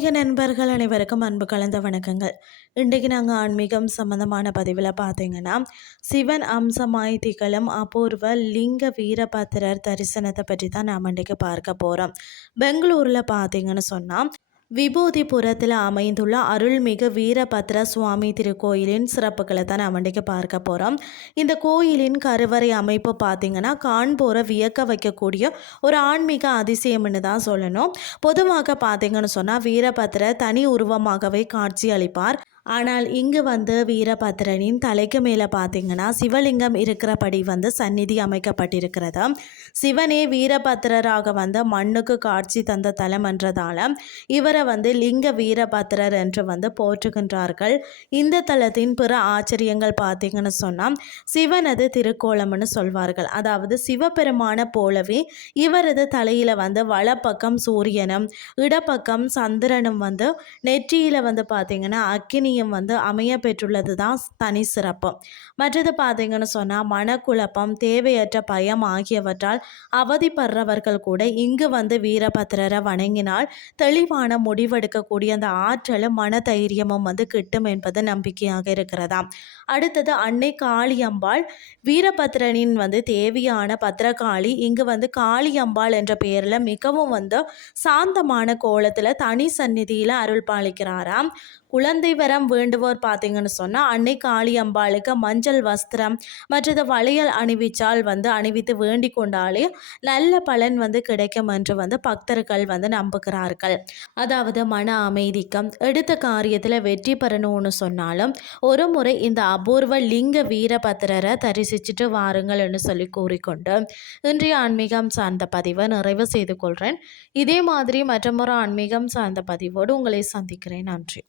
ஆன்மீக நண்பர்கள் அனைவருக்கும் அன்பு கலந்த வணக்கங்கள். இன்றைக்கு நாங்கள் ஆன்மீகம் சம்பந்தமான பதிவில் பார்த்தீங்கன்னா, சிவன் அம்சமாய் திகழும் அபூர்வ லிங்க வீரபத்திரர் தரிசனத்தை பற்றி தான் நாம் இன்றைக்கு பார்க்க போகிறோம். பெங்களூரில் பார்த்தீங்கன்னு சொன்னால் விபூதிபுரத்தில் அமைந்துள்ள அருள்மிகு வீரபத்ர சுவாமி திருக்கோயிலின் சிறப்புகளை தான் நாம் இன்றைக்கு பார்க்க போகிறோம். இந்த கோயிலின் கருவறை அமைப்பு பார்த்திங்கன்னா காண்போரை வியக்க வைக்கக்கூடிய ஒரு ஆன்மீக அதிசயம்னு தான் சொல்லணும். பொதுவாக பார்த்திங்கன்னு சொன்னால் வீரபத்ரர் தனி உருவமாகவே காட்சி அளிப்பார். ஆனால் இங்கு வீரபத்ரனின் தலைக்கு மேலே பார்த்தீங்கன்னா சிவலிங்கம் இருக்கிறபடி சந்நிதி அமைக்கப்பட்டிருக்கிறது. சிவனே வீரபத்ரராக மண்ணுக்கு காட்சி தந்த தலம் என்றதால இவரை லிங்க வீரபத்ரர் என்று போற்றுகின்றார்கள். இந்த தலத்தின் பிற ஆச்சரியங்கள் பார்த்தீங்கன்னு சொன்னால் சிவனது திருக்கோலம்னு சொல்வார்கள். அதாவது சிவபெருமான போலவே இவரது தலையில் வலப்பக்கம் சூரியனும் இடப்பக்கம் சந்திரனும் நெற்றியில் பார்த்தீங்கன்னா அக்கினி அமைய பெற்றுள்ளது தான் தனி சிறப்பு. மற்றது பார்த்தீங்கன்னு சொன்னால் மனக்குழப்பம், தேவையற்ற பயம் ஆகியவற்றால் அவதிப்படுறவர்கள் கூட இங்கு வீரபத்ரரை வணங்கினால் தெளிவான முடிவெடுக்கக்கூடிய அந்த ஆற்றலும் மன தைரியமும் கிட்டும் என்பது நம்பிக்கையாக இருக்கிறதா. அடுத்தது அன்னை காளியம்பாள் வீரபத்ரனின் தேவியான பத்ரகாளி இங்கு காளியம்பாள் என்ற பெயரில் மிகவும் சாந்தமான கோலத்தில் தனி சந்நிதியில் அருள் பாலிக்கிறாராம். குழந்தை வரம் வேண்டுவோர் பார்த்தீங்கன்னு சொன்னால் அன்னை காளியம்பாளுக்கு மஞ்சள் வஸ்திரம் மற்றது வளையல் அணிவிச்சால் அணிவித்து வேண்டிக் கொண்டாலே நல்ல பலன் கிடைக்கும் என்று பக்தர்கள் நம்புகிறார்கள். அதாவது மன அமைதிக்கும் எடுத்த காரியத்தில் வெற்றி பெறணும்னு சொன்னாலும் ஒரு முறை இந்த அபூர்வ லிங்க வீரபத்ரரை தரிசிச்சுட்டு வாருங்கள்னு சொல்லி கூறிக்கொண்டு இன்றைய ஆன்மீகம் சார்ந்த பதிவை நிறைவு செய்து கொள்கிறேன். இதே மாதிரி மற்றொரு ஆன்மீகம் சார்ந்த பதிவோடு உங்களை சந்திக்கிறேன். நன்றி.